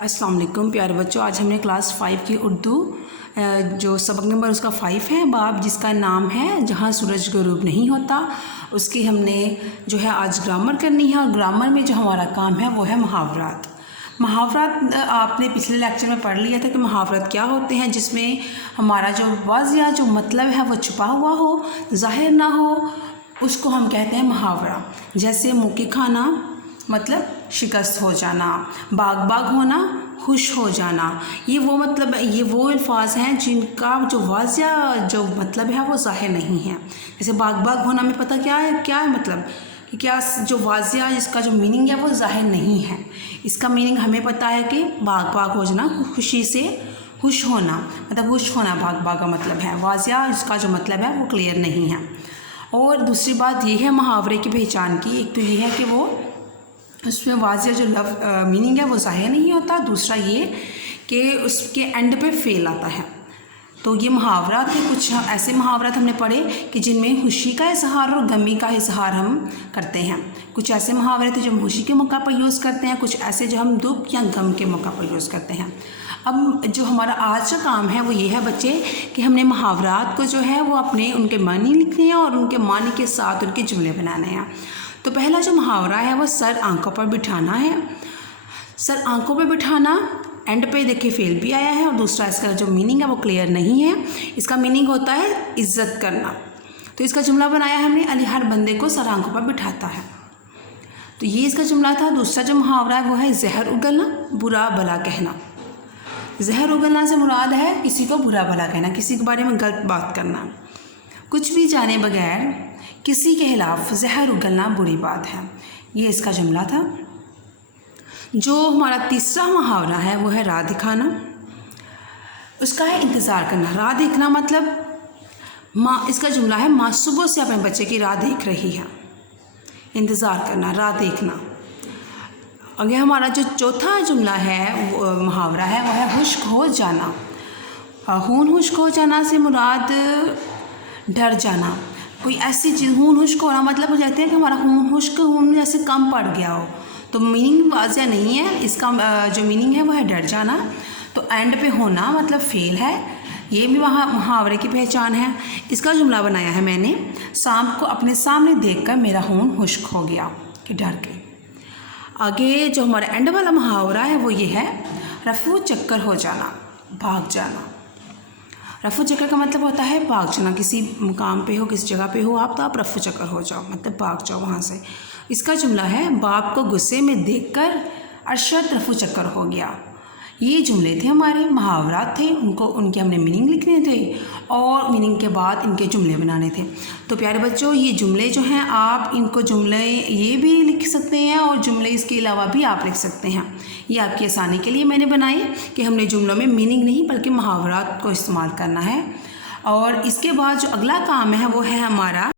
अस्सलाम वालेकुम प्यारे बच्चों, आज हमने क्लास 5 की उर्दू जो सबक नंबर उसका 5 है, बाब जिसका नाम है जहाँ सूरज गरूब नहीं होता, उसकी हमने जो है आज ग्रामर करनी है। और ग्रामर में जो हमारा काम है वो है मुहावरात। मुहावरात आपने पिछले लेक्चर में पढ़ लिया था कि मुहावरात क्या होते हैं, जिसमें हमारा जो वाज़िया जो मतलब है वो छुपा हुआ हो, ज़ाहिर ना हो, उसको हम कहते हैं मुहावरा। जैसे मुँह की खाना मतलब शिकस्त हो जाना, बाग बाग होना खुश हो जाना। ये वो अल्फाज हैं जिनका जो वाज़िया जो मतलब है वो ज़ाहिर नहीं है। जैसे बाग बाग होना में पता क्या है मतलब कि क्या जो वाज़िया जिसका जो मीनिंग है वो ज़ाहिर नहीं है। इसका मीनिंग हमें पता है कि बाग बाग हो जाना, खुशी से खुश होना, मतलब खुश होना बाग बाग का मतलब है। वाज़िया जिसका जो मतलब है वो क्लियर नहीं है। और दूसरी बात ये है मुहावरे की पहचान की, एक तो ये है कि वो उसमें वाज़िया जो मीनिंग है वो ज़ाहिर नहीं होता, दूसरा ये कि उसके एंड पे फेल आता है। तो ये मुहावरा के कुछ ऐसे मुहावरात हमने पढ़े कि जिनमें खुशी का इजहार और गमी का इजहार हम करते हैं। कुछ ऐसे मुहावरे थे जो हम खुशी के मौका पर यूज़ करते हैं, कुछ ऐसे जो हम दुख या गम के मौका पर यूज़ करते हैं। अब जो हमारा आज का काम है वो ये है बच्चे कि हमने मुहावरात को जो है वो अपने उनके मानी लिखने हैं और उनके मानी के साथ उनके जुमले बनाने हैं। तो पहला जो मुहावरा है वो सर आंखों पर बिठाना है। सर आंखों पर बिठाना एंड पे देखिए फेल भी आया है, और दूसरा इसका जो मीनिंग है वो क्लियर नहीं है। इसका मीनिंग होता है इज्जत करना। तो इसका जुमला बनाया हमने, अली हर बंदे को सर आंखों पर बिठाता है। तो ये इसका जुमला था। दूसरा जो मुहावरा है वो है जहर उगलना, बुरा भला कहना। जहर उगलना से मुराद है किसी को बुरा भला कहना, किसी के बारे में गलत बात करना। कुछ भी जाने बगैर किसी के खिलाफ जहर उगलना बुरी बात है। ये इसका जुमला था। जो हमारा तीसरा मुहावरा है वो है राह दिखाना। उसका है इंतज़ार करना। राह देखना मतलब इसका जुमला है माँ सुबह से अपने बच्चे की राह देख रही है। इंतज़ार करना, राह देखना। आगे हमारा जो चौथा जुमला है वो मुहावरा है वो है खुश्क हो जाना। खून खुश्क हो जाना से मुराद डर जाना। कोई ऐसी चीज़ खून खुश्क होना मतलब हो जाते हैं कि हमारा खून जैसे कम पड़ गया हो। तो मीनिंग वाज़िया नहीं है, इसका जो मीनिंग है वो है डर जाना। तो एंड पे होना मतलब फेल है। ये भी वहाँ मुहावरे की पहचान है। इसका जुमला बनाया है मैंने, सांप को अपने सामने देखकर मेरा खून खुश्क हो गया, कि डर के। आगे जो हमारा एंड वाला मुहावरा है वो ये है रफू चक्कर हो जाना, भाग जाना। रफू चक्कर का मतलब होता है भाग जाना। किसी मुकाम पे हो, किसी जगह पे हो आप, तो आप रफू चक्कर हो जाओ, मतलब भाग जाओ वहाँ से। इसका जुमला है बाप को गुस्से में देखकर अरशद रफू चक्कर हो गया। ये जुमले थे हमारे, मुहावरात थे, उनके हमने मीनिंग लिखने थे और मीनिंग के बाद इनके जुमले बनाने थे। तो प्यारे बच्चों, ये जुमले जो हैं आप इनको जुमले ये भी लिख सकते हैं और जुमले इसके अलावा भी आप लिख सकते हैं। ये आपकी आसानी के लिए मैंने बनाए कि हमने जुमलों में मीनिंग नहीं बल्कि मुहावरात को इस्तेमाल करना है। और इसके बाद जो अगला काम है वो है हमारा